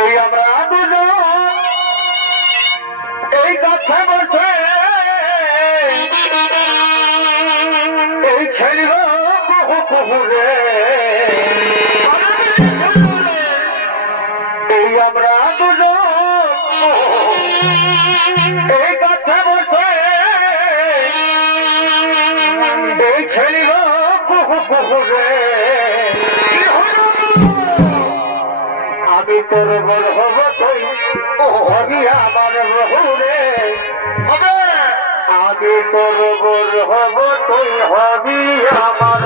এই আমরা দুজন এই কাছে বসে, এই খেলিব কুহু কুহুরে এই আমরা দুজন এই কাছে বসে, এই খেলিব কুহু কুহুরে তোর হব তুই ও আমার বহুরে হবে। তোর হব হবি আমার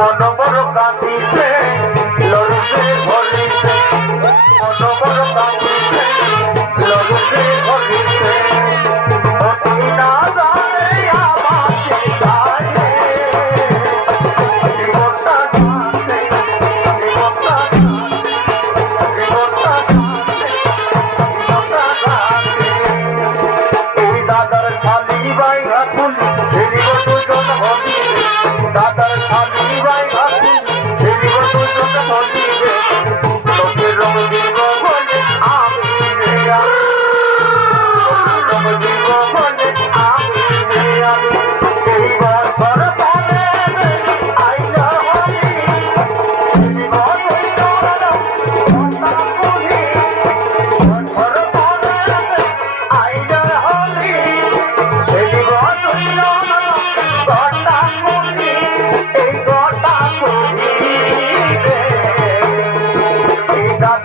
মন বড় কাঁদিছে লড়ছে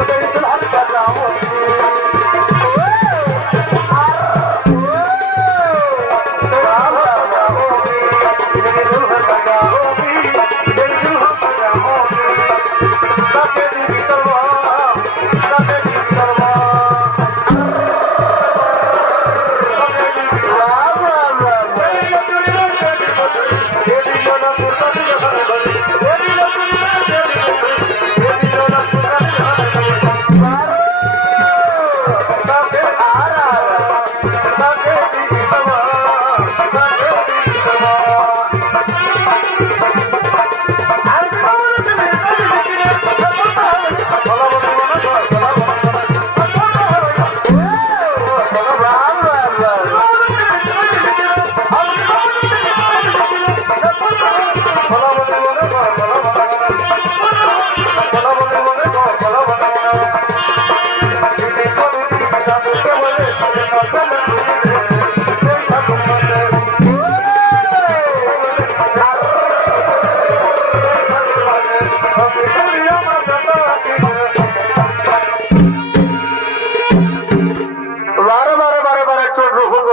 আমাদের